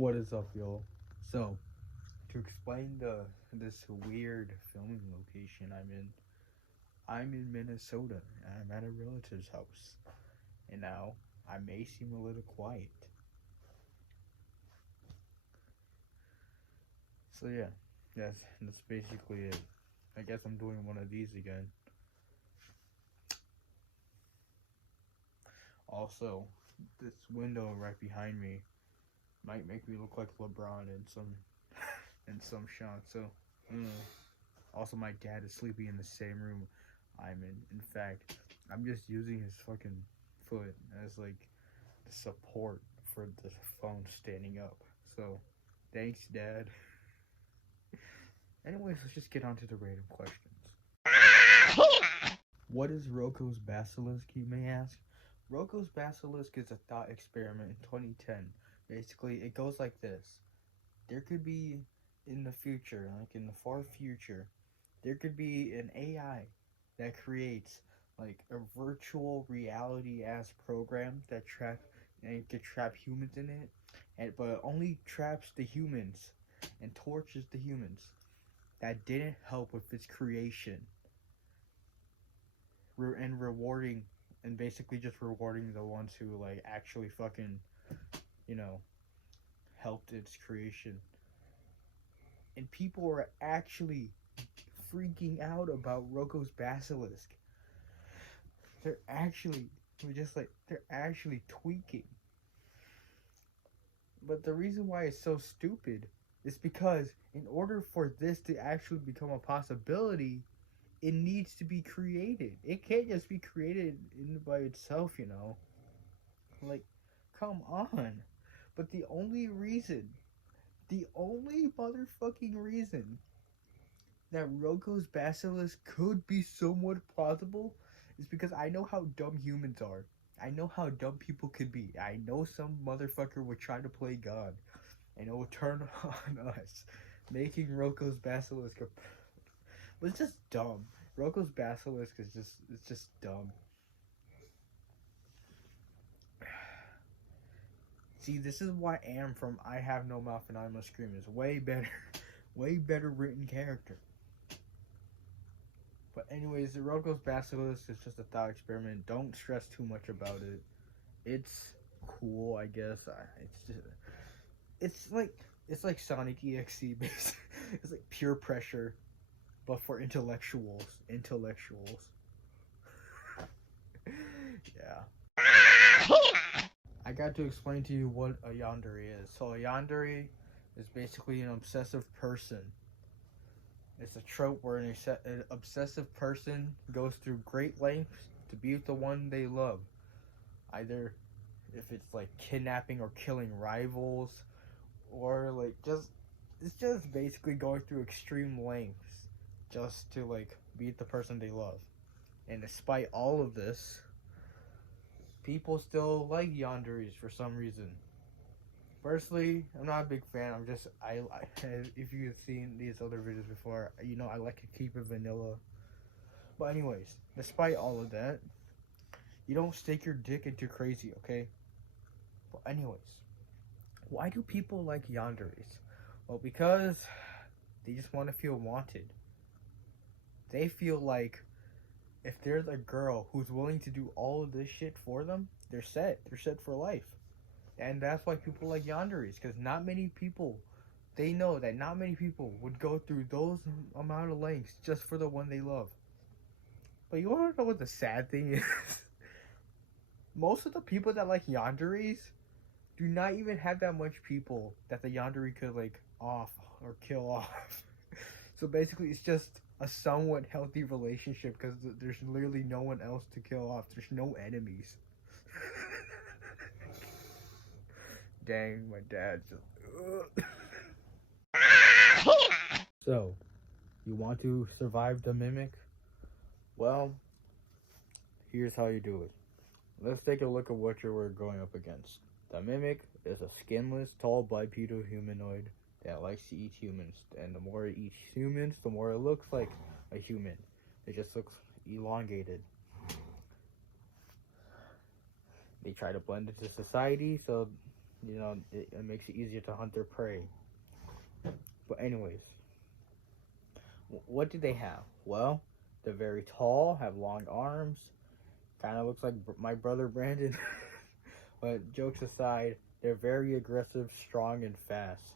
What is up, y'all? So, to explain this weird filming location I'm in Minnesota. I'm at a relative's house, and now I may seem a little quiet. So yeah, that's basically it. I guess I'm doing one of these again. Also, this window right behind me might make me look like LeBron in some shots. So, also my dad is sleeping in the same room I'm in. In fact, I'm just using his fucking foot as like the support for the phone standing up. So, thanks, Dad. Anyways, let's just get on to the random questions. What is Roko's Basilisk, you may ask? Roko's Basilisk is a thought experiment in 2010. Basically, it goes like this. There could be, in the future, like in the far future, there could be an AI that creates like a virtual reality ass program that could trap humans in it, but only traps the humans and tortures the humans that didn't help with its creation, and rewarding and basically just rewarding the ones who like actually fucking, you know, helped its creation. And people are actually freaking out about Roko's Basilisk. They're actually tweaking. But the reason why it's so stupid is because in order for this to actually become a possibility, it needs to be created. It can't just be created by itself, you know. Like, come on. But the only motherfucking reason that Roko's Basilisk could be somewhat plausible is because I know how dumb humans are. I know how dumb people could be. I know some motherfucker would try to play God and it will turn on us, making Roko's Basilisk but it's just dumb. Roko's Basilisk is just dumb. See, this is why Am from I Have No Mouth and I Must Scream is way better written character. But anyways, the Roko's Basilisk is just a thought experiment. Don't stress too much about it. It's cool, I guess. It's like Sonic EXE based. It's like pure pressure, but for intellectuals. Yeah. I got to explain to you what a yandere is. So a yandere is basically an obsessive person. It's a trope where an obsessive person goes through great lengths to be with the one they love. Either if it's like kidnapping or killing rivals, or like it's just basically going through extreme lengths just to like be with the person they love. And despite all of this, people still like yanderes for some reason. Personally, I'm not a big fan. If you've seen these other videos before, you know I like to keep it vanilla. But anyways, despite all of that, you don't stick your dick into crazy, okay? But anyways, why do people like yanderes? Well, because they just want to feel wanted. They feel like if there's a girl who's willing to do all of this shit for them, they're set. They're set for life. And that's why people like yanderes, because they know that not many people would go through those amount of lengths just for the one they love. But you want to know what the sad thing is? Most of the people that like yanderes do not even have that much people that the yandere could like off or kill off. So basically it's just a somewhat healthy relationship because there's literally no one else to kill off. There's no enemies. Dang, my dad just... So, you want to survive the Mimic? Well, here's how you do it. Let's take a look at what we're going up against. The Mimic is a skinless, tall, bipedal humanoid that likes to eat humans. And the more it eats humans, the more it looks like a human. It just looks elongated. They try to blend into society, so it makes it easier to hunt their prey. But anyways, what do they have? Well, they're very tall, have long arms, kind of looks like my brother Brandon. But jokes aside, they're very aggressive, strong, and fast.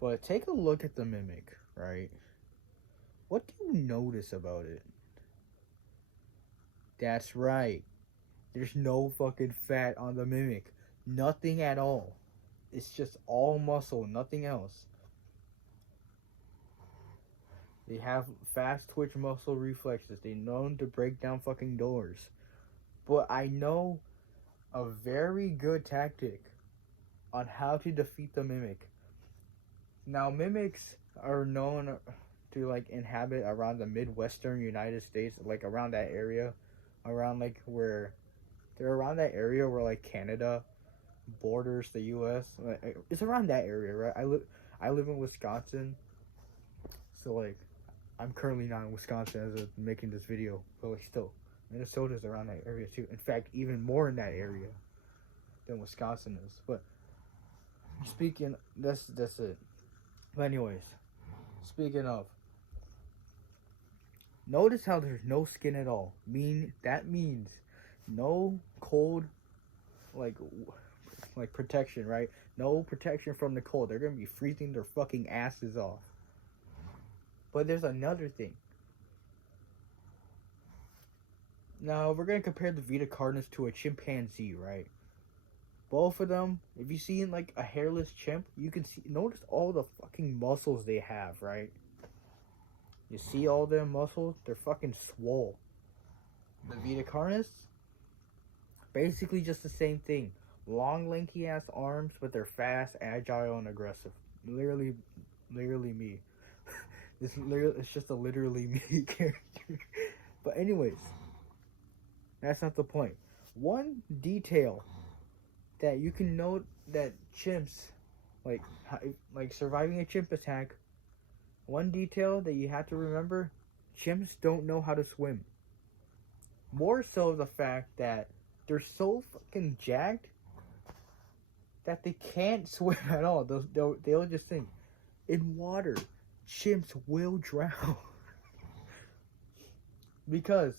But take a look at the mimic, right? What do you notice about it? That's right. There's no fucking fat on the mimic. Nothing at all. It's just all muscle, nothing else. They have fast twitch muscle reflexes. They're known to break down fucking doors. But I know a very good tactic on how to defeat the mimic. Now, mimics are known to like inhabit around the Midwestern United States, like around that area, around like where they're around that area where like Canada borders the U.S. Like, it's around that area, right? I live in Wisconsin, so like I'm currently not in Wisconsin as of making this video, but like still, Minnesota's around that area too. In fact, even more in that area than Wisconsin is. But speaking, that's it. But anyways, speaking of, notice how there's no skin at all. That means no cold, like protection, right? No protection from the cold. They're gonna be freezing their fucking asses off. But there's another thing. Now we're gonna compare the Vitacarnus to a chimpanzee, right? Both of them, if you see like a hairless chimp, you can notice all the fucking muscles they have, right? You see all their muscles? They're fucking swole. The Vitacarnus, basically just the same thing. Long, lanky ass arms, but they're fast, agile, and aggressive. Literally me. It's just a literally me character. But anyways, that's not the point. One detail that you can note that chimps, like surviving a chimp attack, one detail that you have to remember, chimps don't know how to swim. More so the fact that they're so fucking jacked that they can't swim at all. They'll just think, in water, chimps will drown. Because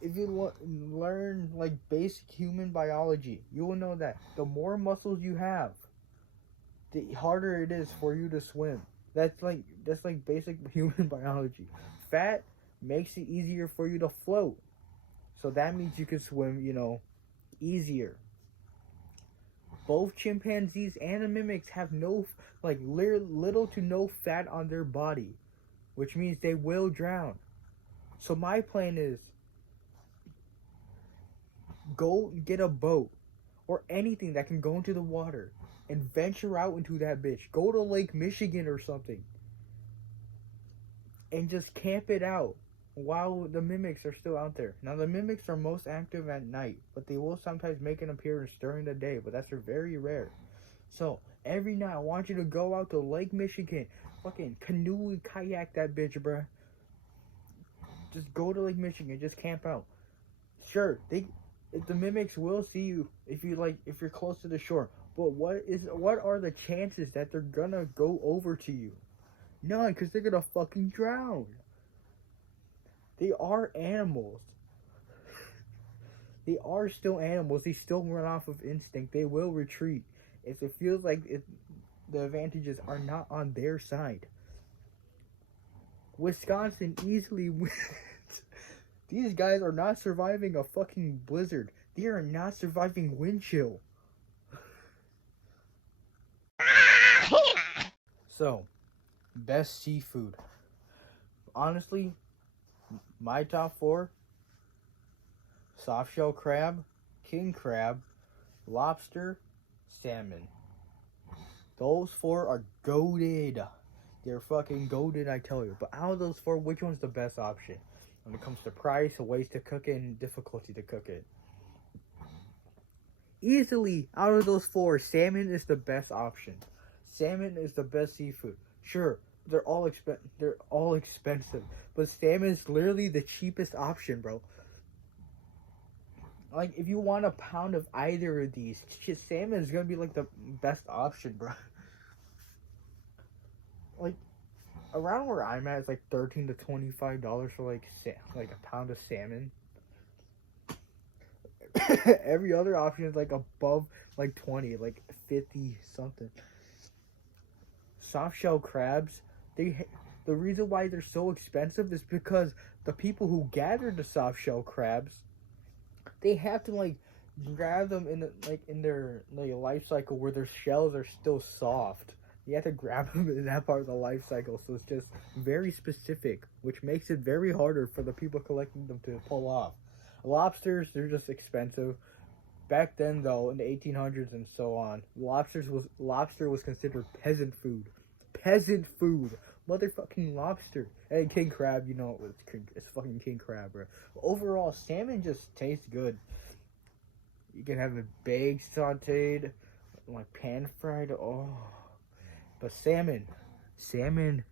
if you learn like basic human biology, you will know that the more muscles you have, the harder it is for you to swim. That's like basic human biology. Fat makes it easier for you to float. So that means you can swim, easier. Both chimpanzees and the mimics have little to no fat on their body, which means they will drown. So my plan is, go get a boat or anything that can go into the water and venture out into that bitch. Go to Lake Michigan or something and just camp it out while the mimics are still out there. Now, the mimics are most active at night, but they will sometimes make an appearance during the day, but that's very rare. So every night I want you to go out to Lake Michigan, fucking canoe and kayak that bitch, bruh. Just go to Lake Michigan, just camp out. Sure, if the mimics will see you if you're close to the shore, but what are the chances that they're gonna go over to you? None, because they're gonna fucking drown. They are animals. They are still animals. They still run off of instinct. They will retreat if it feels like the advantages are not on their side. Wisconsin easily wins. These guys are not surviving a fucking blizzard. They are not surviving wind chill. So, best seafood. Honestly, my top 4: softshell crab, king crab, lobster, salmon. Those 4 are goated. They're fucking goated, I tell you. But out of those 4, which one's the best option when it comes to price, ways to cook it, and difficulty to cook it? Easily, out of those 4, salmon is the best option. Salmon is the best seafood. Sure, they're all expensive, but salmon is literally the cheapest option, bro. Like, if you want a pound of either of these, shit, salmon is gonna be like the best option, bro. Like, around where I'm at, it's like $13 to $25 for like a pound of salmon. Every other option is like above like 20, like 50 something. Soft shell crabs, the reason why they're so expensive is because the people who gather the soft shell crabs, they have to like grab them in their like life cycle where their shells are still soft. You have to grab them in that part of the life cycle, so it's just very specific, which makes it very harder for the people collecting them to pull off. Lobsters, they're just expensive. Back then, though, in the 1800s and so on, lobster was considered peasant food. Peasant food, motherfucking lobster. And king crab, you know it's fucking king crab, bro. But overall, salmon just tastes good. You can have it baked, sauteed, like pan fried. Oh, but salmon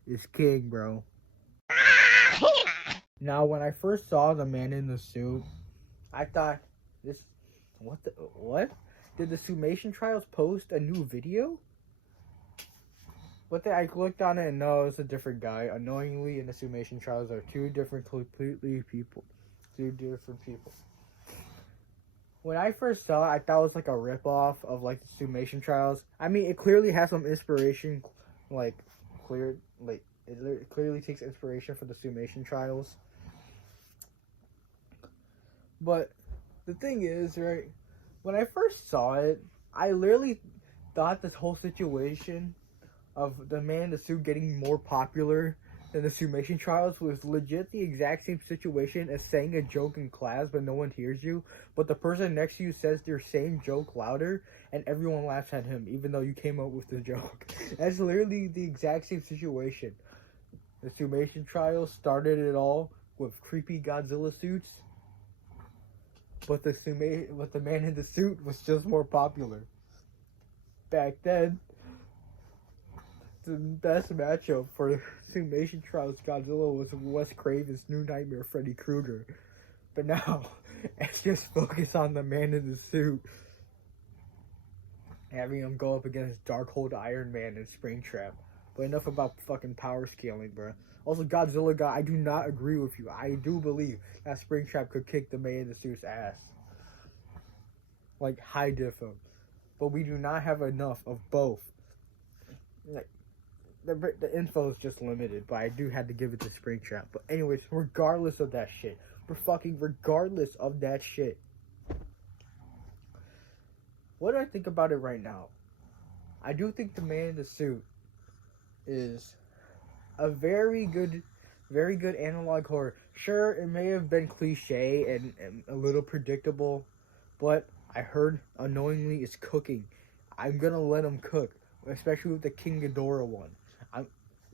is king, bro. Now, when I first saw the man in the suit, I thought, what? Did the Summation Trials post a new video? But then I clicked on it and no, it's a different guy. Annoyingly, in the Summation Trials are two different people. When I first saw it, I thought it was like a ripoff of like the Summation Trials. I mean, it clearly has some inspiration, it clearly takes inspiration from the Summation Trials. But the thing is, right, when I first saw it, I literally thought this whole situation of the man in the suit getting more popular than the Summation Trials was legit the exact same situation as saying a joke in class but no one hears you, but the person next to you says their same joke louder and everyone laughs at him even though you came up with the joke. That's literally the exact same situation. The Summation Trials started it all with creepy Godzilla suits, but the man in the suit was just more popular. Back then, the best matchup for Summation Trials Godzilla was Wes Craven's New Nightmare Freddy Krueger. But now, it's just focused on the man in the suit. Having him go up against Darkhold Iron Man and Springtrap. But enough about fucking power scaling, bro. Also, Godzilla guy, I do not agree with you. I do believe that Springtrap could kick the man in the suit's ass. Like, high diff him. But we do not have enough of both. Like, the info is just limited, but I do have to give it to Springtrap. But anyways, regardless of that shit. Regardless of that shit. What do I think about it right now? I do think the man in the suit is a very good analog horror. Sure, it may have been cliche and a little predictable, but I heard unknowingly it's cooking. I'm gonna let him cook, especially with the King Ghidorah one.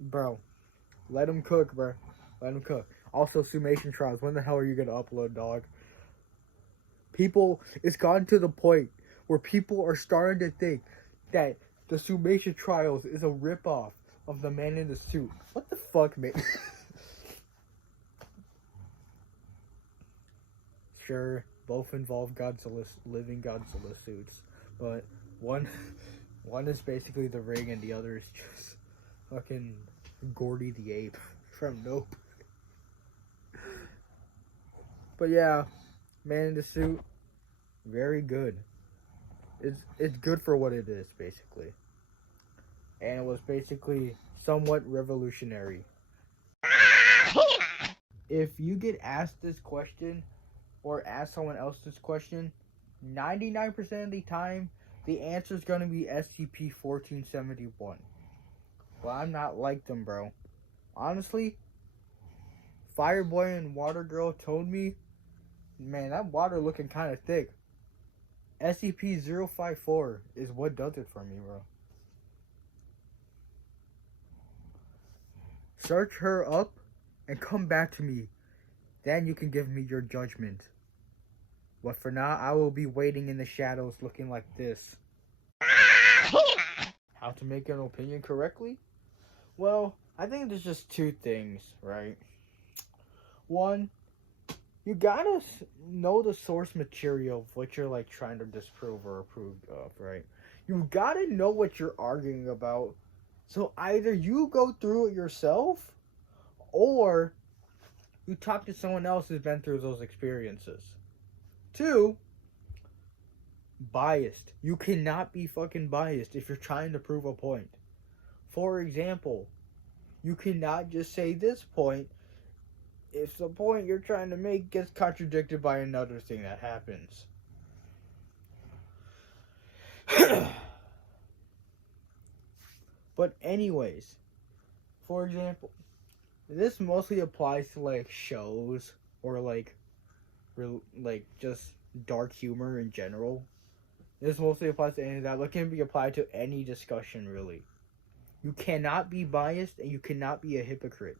Bro, let him cook, bro. Let him cook. Also, Summation Trials. When the hell are you gonna upload, dog? It's gotten to the point where people are starting to think that the Summation Trials is a ripoff of the man in the suit. What the fuck, man? Sure, both involve living Godzilla suits, but one is basically the Ring and the other is just fucking Gordy the Ape from Nope. But yeah, man in the suit, very good. It's good for what it is, basically. And it was basically somewhat revolutionary. If you get asked this question, or ask someone else this question, 99% of the time, the answer is going to be SCP-1471. Well, I'm not like them, bro. Honestly, Fireboy and Water Girl told me, man, that water looking kind of thick. SCP-054 is what does it for me, bro. Search her up and come back to me. Then you can give me your judgment. But for now, I will be waiting in the shadows looking like this. How to make an opinion correctly? Well, I think there's just two things, right? One, You gotta know the source material of what you're like trying to disprove or approve of, right? You gotta know what you're arguing about. So either you go through it yourself, or you talk to someone else who's been through those experiences. Two, biased. You cannot be fucking biased if you're trying to prove a point. For example, you cannot just say this point if the point you're trying to make gets contradicted by another thing that happens. But anyways, for example, this mostly applies to like shows or like just dark humor in general. This mostly applies to any of that, but can be applied to any discussion really. You cannot be biased and you cannot be a hypocrite.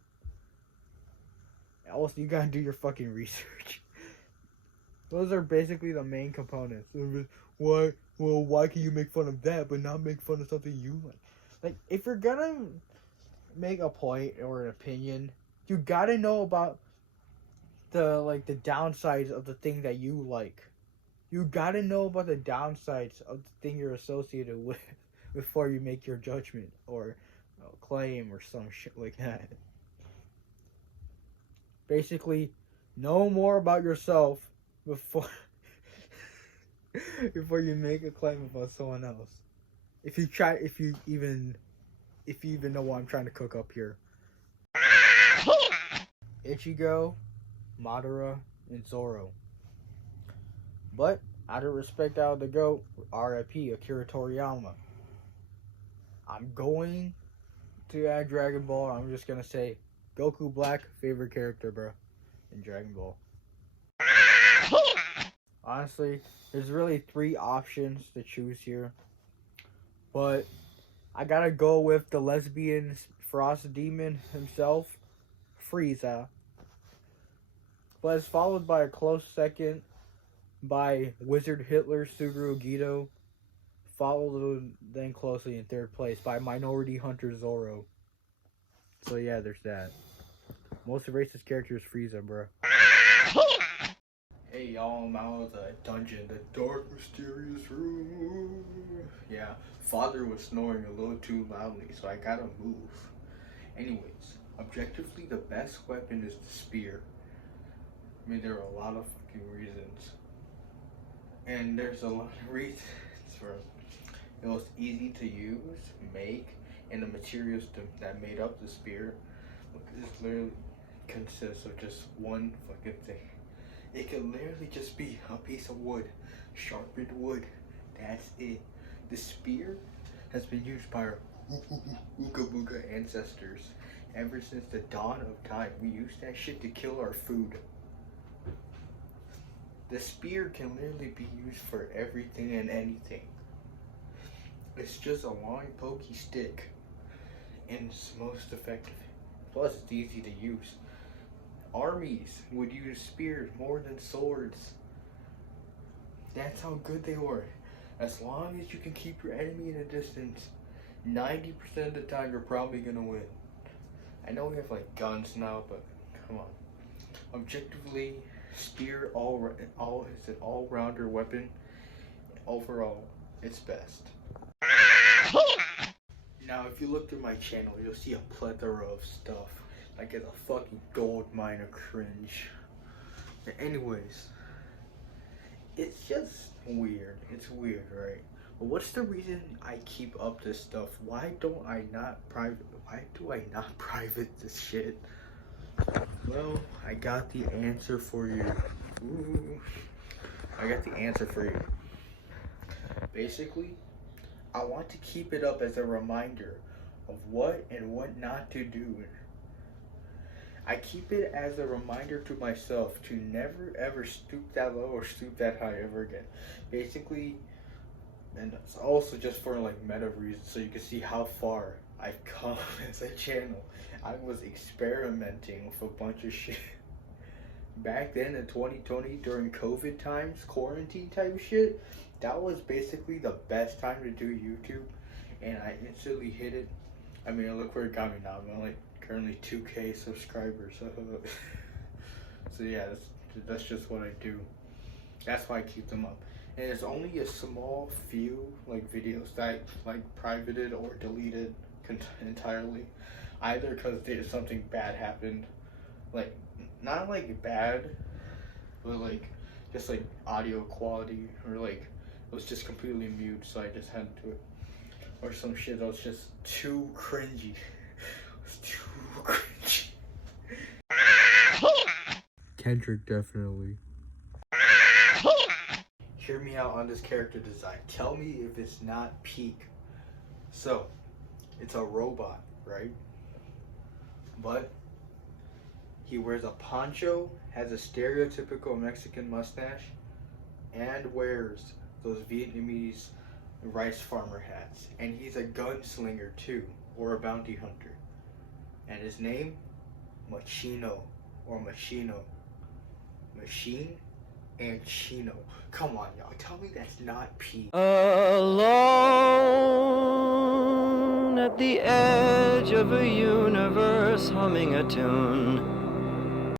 Also, you gotta do your fucking research. Those are basically the main components. Why? Well, why can you make fun of that but not make fun of something you like? Like, if you're gonna make a point or an opinion, you gotta know about the downsides of the thing that you like. You gotta know about the downsides of the thing you're associated with before you make your judgment or claim or some shit like that. Basically, know more about yourself before before you make a claim about someone else. If you even know what I'm trying to cook up here. Ichigo, Madara, and Zoro. But out of respect out of the GOAT, R.I.P. Akira Toriyama. I'm going to add Dragon Ball. I'm just gonna say Goku Black, favorite character, bro, in Dragon Ball. Honestly, there's really 3 options to choose here, but I gotta go with the lesbian frost demon himself, Frieza. But it's followed by a close second by Wizard Hitler, Suguru Gido, followed then closely in 3rd place by Minority Hunter Zoro. So yeah, there's that. Most racist character is Frieza, bro. Hey y'all, I'm out of the dungeon, the dark mysterious room. Yeah, father was snoring a little too loudly, so I gotta move. Anyways, objectively the best weapon is the spear. I mean, there are a lot of fucking reasons. And there's a lot of reasons for it was easy to use, make, and the materials that made up the spear. This literally consists of just one fucking thing. It can literally just be a piece of wood, sharpened wood. That's it. The spear has been used by our Ooga Booga ancestors ever since the dawn of time. We used that shit to kill our food. The spear can literally be used for everything and anything. It's just a long pokey stick and it's most effective. Plus it's easy to use. Armies would use spears more than swords. That's how good they were. As long as you can keep your enemy in a distance, 90% of the time you're probably gonna win. I know we have like guns now, but come on. Objectively, spear is an all-rounder weapon. Overall, it's best. Now, if you look through my channel, you'll see a plethora of stuff. Like it's a fucking gold mine of cringe. But anyways, it's just weird. It's weird, right? But what's the reason I keep up this stuff? Why do I not private this shit? Well, I got the answer for you. Ooh. I got the answer for you. Basically, I want to keep it up as a reminder of what and what not to do. I keep it as a reminder to myself to never ever stoop that low or stoop that high ever again. Basically, and it's also just for like meta reasons, so you can see how far I've come as a channel. I was experimenting with a bunch of shit. Back then in 2020 during COVID times, quarantine type shit, that was basically the best time to do YouTube, and I instantly hit it. I mean, look where it got me now. I'm like currently 2K subscribers. So yeah, that's That's just what I do. That's why I keep them up. And it's only a small few like videos that I like privated or deleted entirely, either because there's something bad happened, like not like bad, but like just like audio quality, or like it was just completely mute, so I just had to, or some shit that was just too cringy. It was too cringy. Kendrick definitely. Hear me out on this character design. Tell me if it's not peak. So, it's a robot, right? But he wears a poncho, has a stereotypical Mexican mustache, and wears those Vietnamese rice farmer hats. And he's a gunslinger too, or a bounty hunter. And his name? Machino, or Machino. Machine and Chino. Come on, y'all. Tell me that's not P. Alone at the edge of a universe, humming a tune.